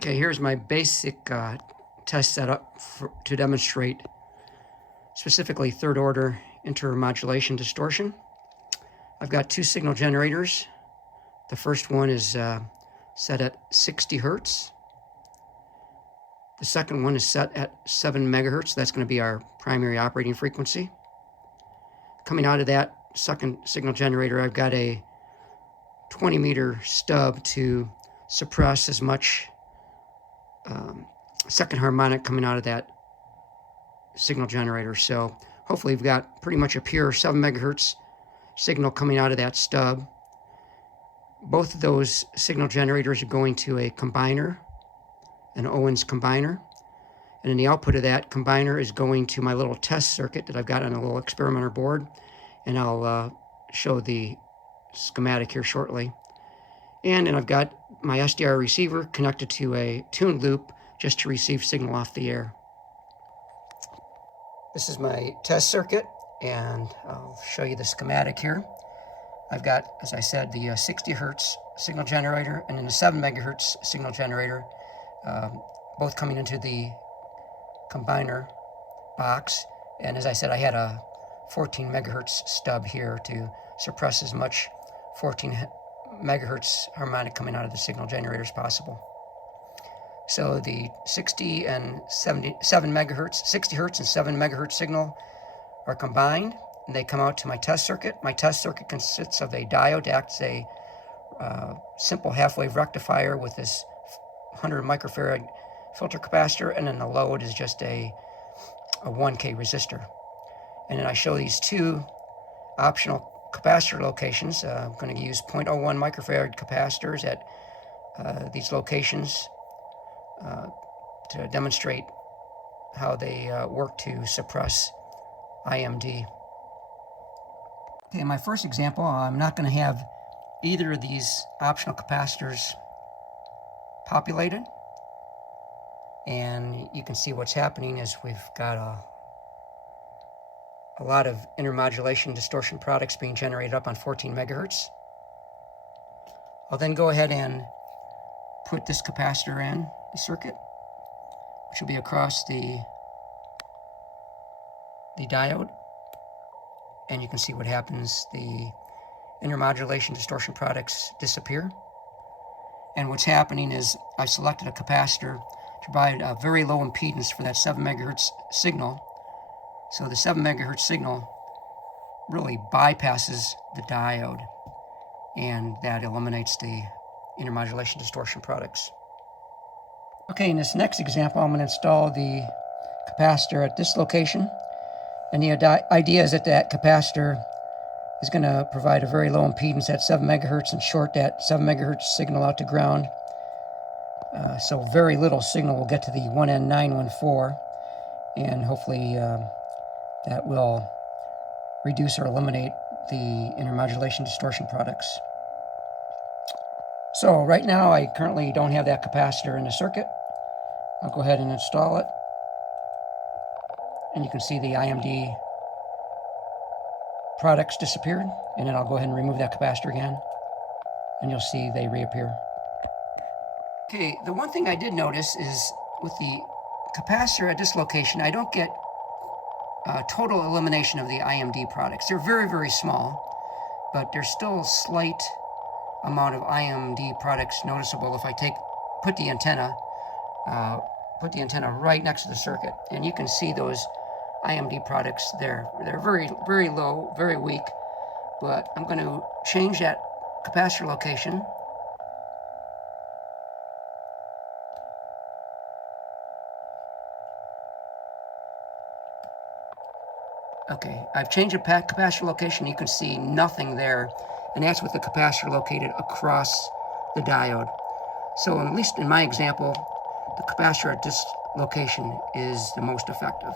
Okay, here's my basic test setup to demonstrate specifically third order intermodulation distortion. I've got two signal generators. The first one is set at 60 hertz. The second one is set at 7 megahertz. That's going to be our primary operating frequency. Coming out of that second signal generator, I've got a 20-meter stub to suppress as much second harmonic coming out of that signal generator. So hopefully we've got pretty much a pure 7 megahertz signal coming out of that stub. Both of those signal generators are going to a combiner, an Owens combiner. And then the output of that combiner is going to my little test circuit that I've got on a little experimenter board. And I'll show the schematic here shortly. And then I've got my SDR receiver connected to a tuned loop just to receive signal off the air. This is my test circuit, and I'll show you the schematic here. I've got, as I said, the 60 hertz signal generator and then the 7 megahertz signal generator, both coming into the combiner box. And as I said, I had a 14 megahertz stub here to suppress as much 14 megahertz harmonic coming out of the signal generator as possible. So the 60 and 7 megahertz, 60 hertz and 7 megahertz signal are combined, and they come out to my test circuit. My test circuit consists of a diode that acts as a simple half-wave rectifier with this 100 microfarad filter capacitor, and then the load is just a 1K resistor. And then I show these two optional capacitor locations. I'm going to use 0.01 microfarad capacitors at these locations to demonstrate how they work to suppress IMD. Okay, in my first example, I'm not going to have either of these optional capacitors populated. And you can see what's happening is we've got a lot of intermodulation distortion products being generated up on 14 megahertz. I'll then go ahead and put this capacitor in the circuit, which will be across the diode. And you can see what happens. The intermodulation distortion products disappear. And what's happening is I selected a capacitor to provide a very low impedance for that 7 megahertz signal. So the 7 megahertz signal really bypasses the diode, and that eliminates the intermodulation distortion products. Okay, in this next example, I'm going to install the capacitor at this location. And the idea is that that capacitor is going to provide a very low impedance at 7 megahertz and short that 7 megahertz signal out to ground. So very little signal will get to the 1N914, and hopefully that will reduce or eliminate the intermodulation distortion products. So right now I currently don't have that capacitor in the circuit. I'll go ahead and install it. And you can see the IMD products disappeared. And then I'll go ahead and remove that capacitor again. And you'll see they reappear. Okay, the one thing I did notice is with the capacitor at this location, I don't get total elimination of the IMD products. They're very, very small, but there's still a slight amount of IMD products noticeable if I put the antenna right next to the circuit, and you can see those IMD products there. They're very, very low, very weak, but I'm going to change that capacitor location. Okay, I've changed the capacitor location. You can see nothing there, and that's with the capacitor located across the diode. So at least in my example, the capacitor at this location is the most effective.